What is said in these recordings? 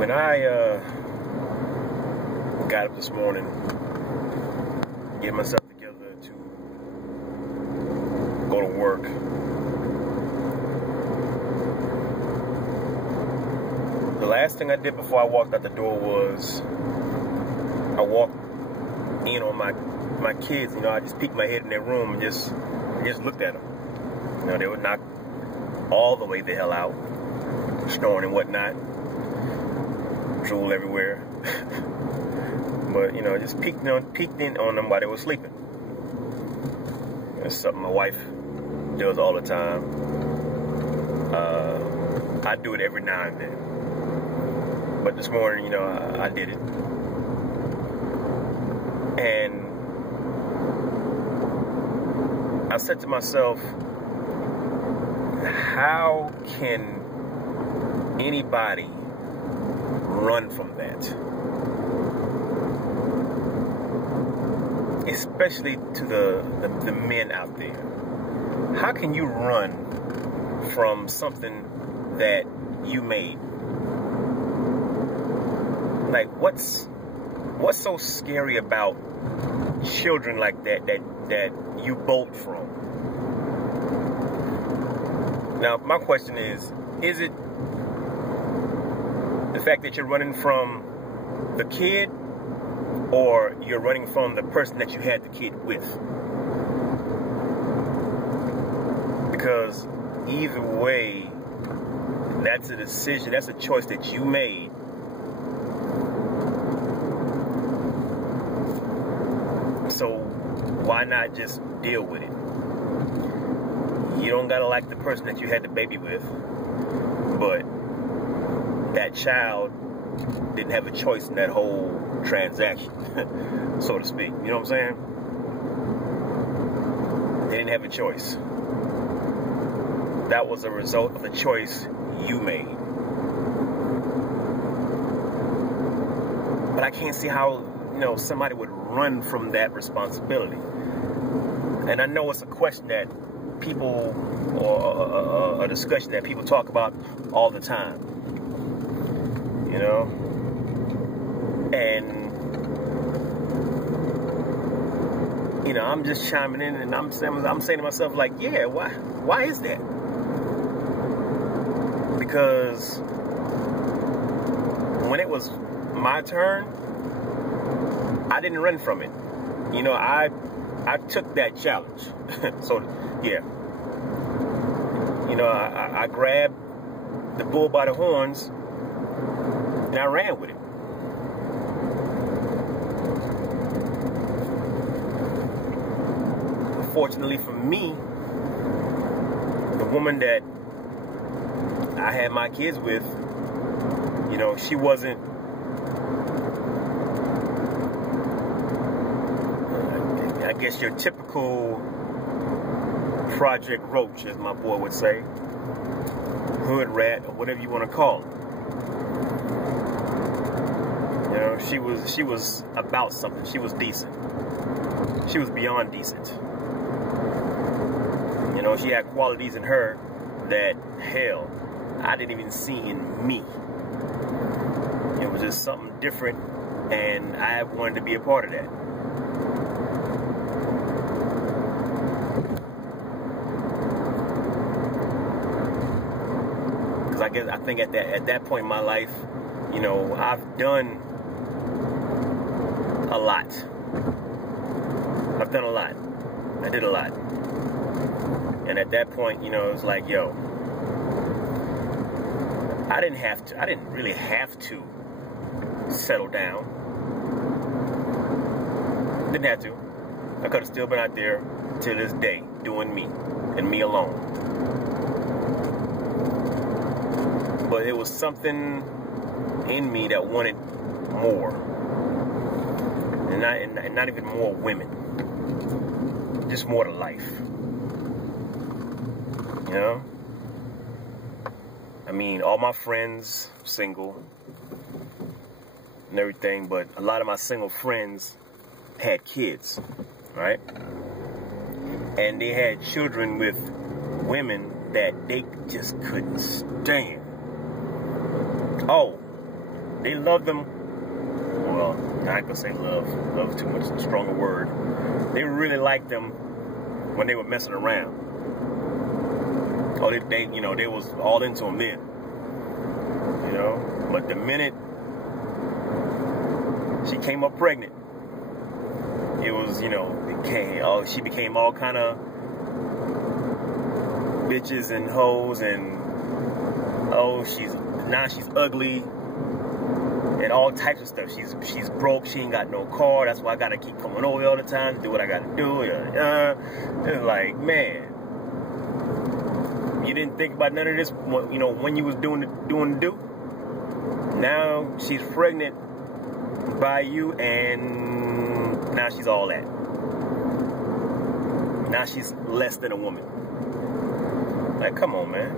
When I got up this morning, get myself together to go to work, the last thing I did before I walked out the door was I walked in on my kids. You know, I just peeked my head in their room and just looked at them. You know, they were knocked all the way the hell out, snoring and whatnot, drool everywhere. But you know, just peeked in on them while they were sleeping. It's something my wife does all the time. I do it every now and then. But this morning, you know, I did it. And I said to myself, how can anybody run from that? Especially to the men out there. How can you run from something that you made? Like, what's so scary about children like that you bolt from? Now, my question is it the fact that you're running from the kid, or you're running from the person that you had the kid with? Because either way, that's a decision, that's a choice that you made. So why not just deal with it? You don't gotta like the person that you had the baby with, but that child didn't have a choice in that whole transaction, so to speak. You know what I'm saying? They didn't have a choice. That was a result of the choice you made. But I can't see how, you know, somebody would run from that responsibility. And I know it's a question that people, or a discussion that people talk about all the time. You know? And, you know, I'm just chiming in and I'm saying to myself, like, yeah, why is that? Because when it was my turn, I didn't run from it. You know, I took that challenge. So, yeah. You know, I grabbed the bull by the horns and I ran with it. Fortunately for me, the woman that I had my kids with, you know, she wasn't, I guess, your typical Project Roach, as my boy would say, hood rat, or whatever you want to call him. You know, she was about something. She was decent. She was beyond decent. You know, she had qualities in her that, hell, I didn't even see in me. It was just something different, and I wanted to be a part of that. Because I think at that point in my life, you know, I've done a lot. I've done a lot. I did a lot. And at that point, you know, it was like, yo, I didn't really have to settle down. Didn't have to. I could have still been out there till this day, doing me, and me alone. But it was something in me that wanted more. And not even more women. Just more to life. You know? I mean, all my friends, single, and everything, but a lot of my single friends had kids, right? And they had children with women that they just couldn't stand. Oh, They love them. Well, I ain't gonna say love. Love is too much a stronger word. They really liked them when they were messing around. Oh, they was all into them then. But the minute she came up pregnant, it was, she became all kind of bitches and hoes, and she's ugly and all types of stuff. She's broke. She ain't got no car. That's why I gotta keep coming over all the time to do what I gotta do. It's like, man, you didn't think about none of this, when you was doing the do. Now she's pregnant by you, and now she's all that. Now she's less than a woman. Like, come on, man.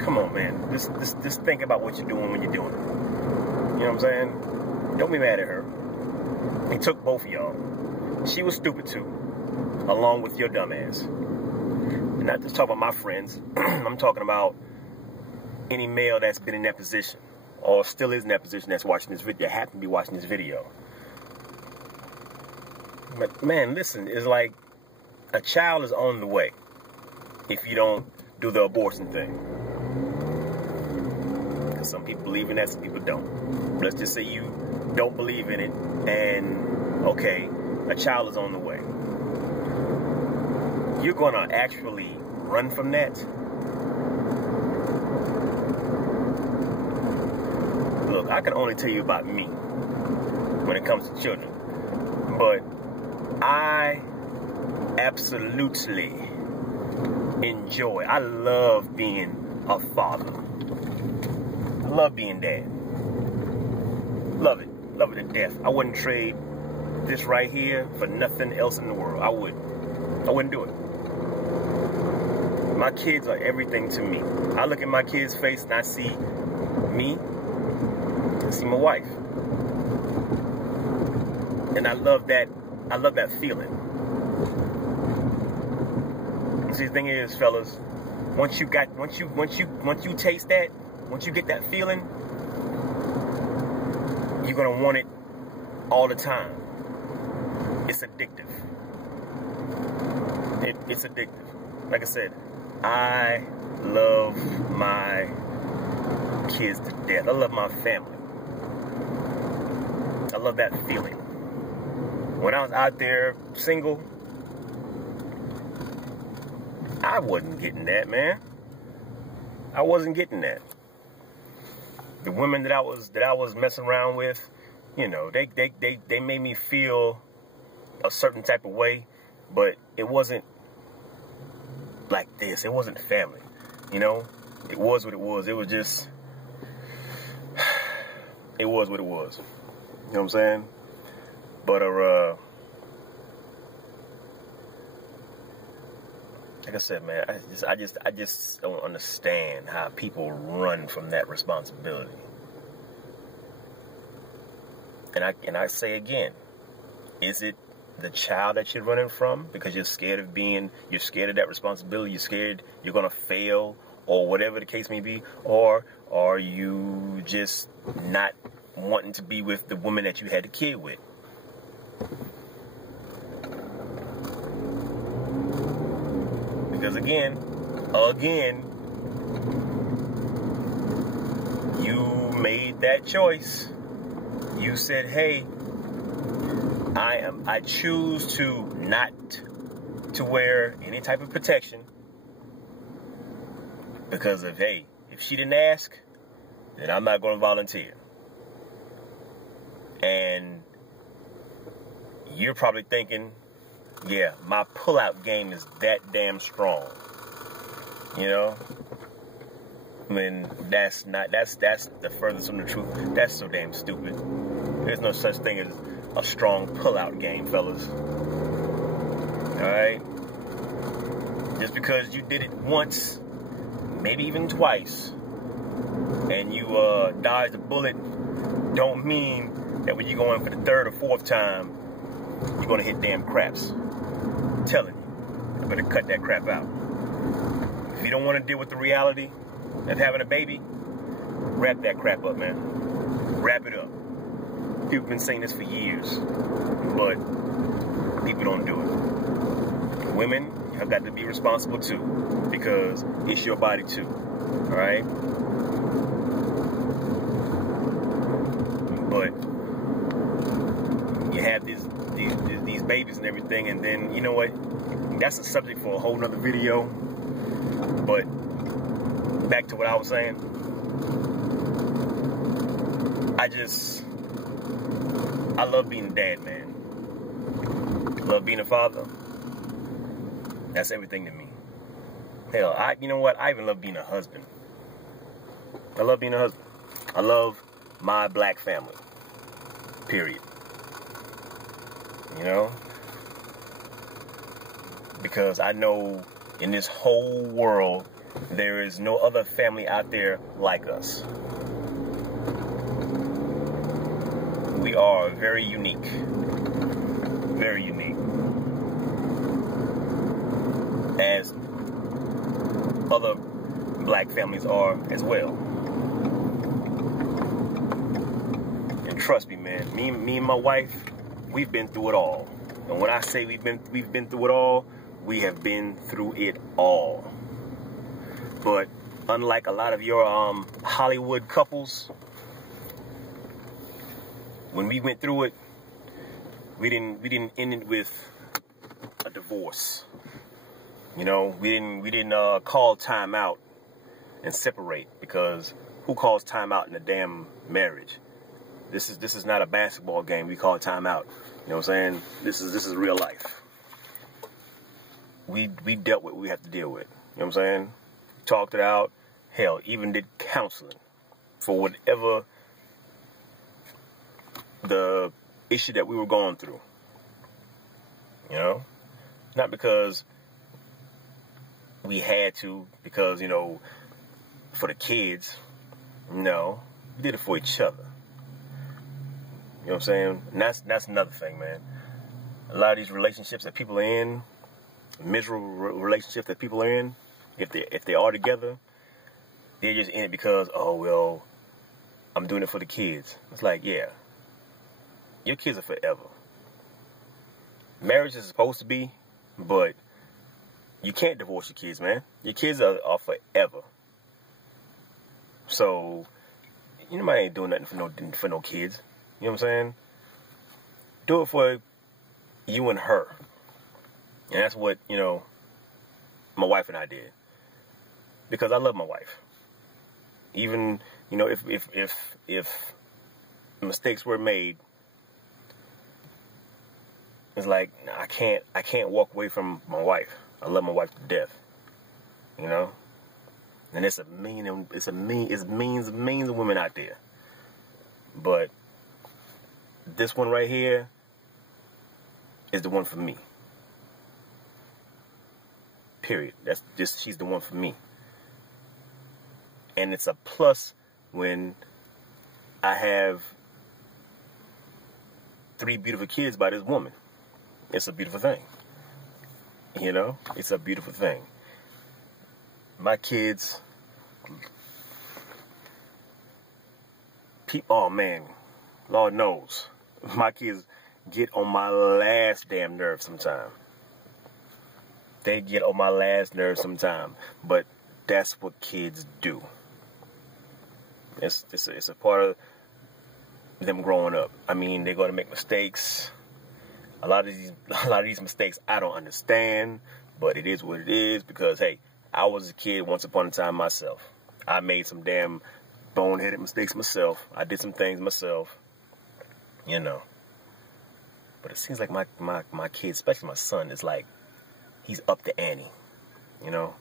Come on, man. Just think about what you're doing when you're doing it. You know what I'm saying? Don't be mad at her. He took both of y'all. She was stupid too, along with your dumb ass. And not just talking about my friends. I'm talking about any male that's been in that position, or still is in that position, that's watching this video, happen to be watching this video. But man, listen, it's like a child is on the way if you don't do the abortion thing. Because some people believe in that, some people don't. But let's just say you don't believe in it, and okay, a child is on the way. You're gonna actually run from that? Look, I can only tell you about me when it comes to children, but I absolutely enjoy. I love being a father. I love being dad. Love it. Love it to death. I wouldn't trade this right here for nothing else in the world. I wouldn't do it. My kids are everything to me. I look at my kids' face and I see me. I see my wife. And I love that feeling. See, the thing is, fellas, once you taste that, once you get that feeling, you're gonna want it all the time. It's addictive. It's addictive. Like I said, I love my kids to death. I love my family. I love that feeling. When I was out there single, I wasn't getting that, man. I wasn't getting that. The women that I was messing around with, they made me feel a certain type of way, but it wasn't like this. It wasn't family, It was what it was. It was just, it was what it was. You know what I'm saying? But like I said, man, I just don't understand how people run from that responsibility. And I say again, is it the child that you're running from because you're scared of that responsibility, you're scared you're gonna fail, or whatever the case may be, or are you just not wanting to be with the woman that you had a kid with? Because again, you made that choice. You said, hey, I choose to not to wear any type of protection because of, hey, if she didn't ask, then I'm not going to volunteer. And you're probably thinking, yeah, my pullout game is that damn strong. I mean, that's the furthest from the truth. That's so damn stupid. There's no such thing as a strong pullout game, fellas. Alright? Just because you did it once, maybe even twice, and you dodged a bullet, don't mean that when you go in for the third or fourth time, you're gonna hit damn craps. I'm telling you, you better cut that crap out. If you don't want to deal with the reality of having a baby, Wrap that crap up, man. Wrap it up. People have been saying this for years, but people don't do it. Women have got to be responsible too, because it's your body too. All right. But you have these babies and everything, and then you know what? That's a subject for a whole nother video. But back to what I was saying. I love being a dad, man. I love being a father. That's everything to me. Hell, you know what? I even love being a husband. I love being a husband. I love my black family. Period. You know? Because I know in this whole world, there is no other family out there like us. We are very unique. Very unique. As other black families are as well. And trust me, man, me and my wife, we've been through it all. And when I say we've been through it all, we have been through it all. But unlike a lot of your Hollywood couples, when we went through it, we didn't end it with a divorce. You know, we didn't call time out and separate, because who calls time out in a damn marriage? This is not a basketball game. We call time out. You know what I'm saying? This is real life. We dealt with what we have to deal with. You know what I'm saying? Talked it out. Hell, even did counseling for whatever the issue that we were going through. You know? Not because we had to, because, you know, for the kids. No. We did it for each other. You know what I'm saying? And that's another thing, man. A lot of these relationships that people are in, miserable relationships that people are in, if they are together, they're just in it because, oh, well, I'm doing it for the kids. It's like, yeah, your kids are forever. Marriage is supposed to be, but you can't divorce your kids, man. Your kids are forever. So, you know, I ain't doing nothing for no kids. You know what I'm saying? Do it for you and her. And that's what, you know, my wife and I did. Because I love my wife. Even, you know, if mistakes were made, it's like I can't walk away from my wife. I love my wife to death. You know? And it's millions of women out there. But this one right here is the one for me. Period. She's the one for me. And it's a plus when I have 3 beautiful kids by this woman. It's a beautiful thing. You know? It's a beautiful thing. My kids, oh man, Lord knows, my kids get on my last damn nerve sometime. They get on my last nerve sometime, but that's what kids do. It's a part of them growing up. I mean, they're going to make mistakes. A lot of these mistakes I don't understand, but it is what it is, because hey, I was a kid once upon a time myself. I made some damn boneheaded mistakes myself. I did some things myself, you know. But it seems like my kid, especially my son, is like, he's up the ante, you know.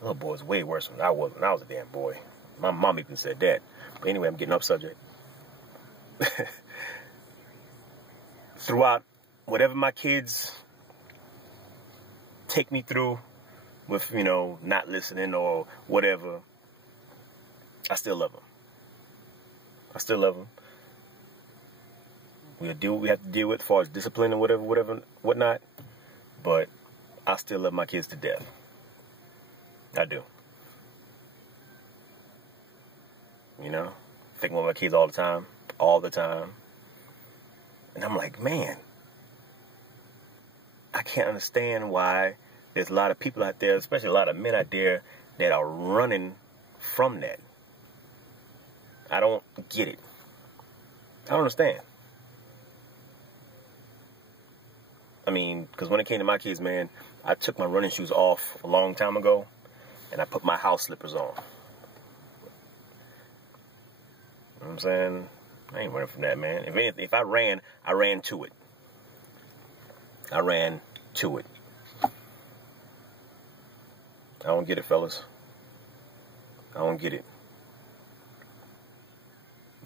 Little boy's way worse than I was when I was a damn boy. My mom even said that. But anyway, I'm getting off subject. Throughout whatever my kids take me through with, you know, not listening or whatever, I still love them. I still love them. We'll do what we have to deal with as far as discipline and whatnot. But I still love my kids to death. I do. you know, thinking about my kids all the time. And I'm like, man, I can't understand why there's a lot of people out there, especially a lot of men out there, that are running from that. I don't get it. I don't understand. I mean, because when it came to my kids, man, I took my running shoes off a long time ago, and I put my house slippers on. You know what I'm saying? I ain't running from that, man. If I ran to it. I ran to it. I don't get it, fellas. I don't get it.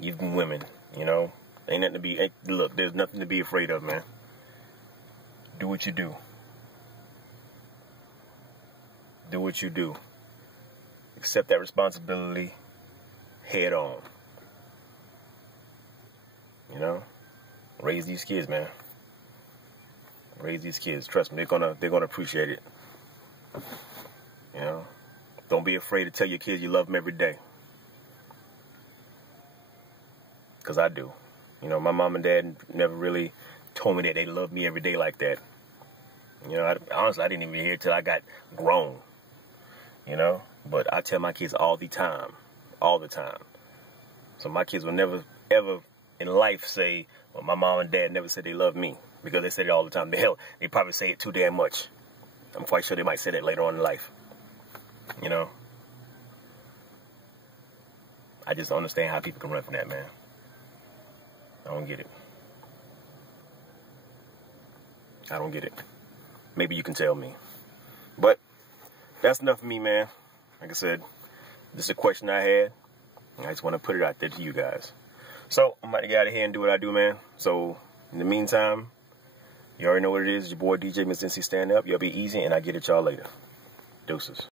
Even women, you know, look, there's nothing to be afraid of, man. Do what you do. Do what you do. Accept that responsibility head on. You know? Raise these kids, man. Raise these kids. Trust me, they're gonna appreciate it. You know? Don't be afraid to tell your kids you love them every day. Because I do. You know, my mom and dad never really told me that they loved me every day like that. You know, honestly, I didn't even hear it till I got grown. You know? But I tell my kids all the time. All the time. So my kids will never, ever in life say, well, my mom and dad never said they love me. Because they said it all the time. Hell, they probably say it too damn much. I'm quite sure they might say that later on in life. You know? I just don't understand how people can run from that, man. I don't get it. I don't get it. Maybe you can tell me. But that's enough for me, man. Like I said, this is a question I had. I just want to put it out there to you guys. So, I'm about to get out of here and do what I do, man. So, in the meantime, you already know what it is. Your boy DJ Mr. NC Stand Up. Y'all be easy, and I'll get at y'all later. Deuces.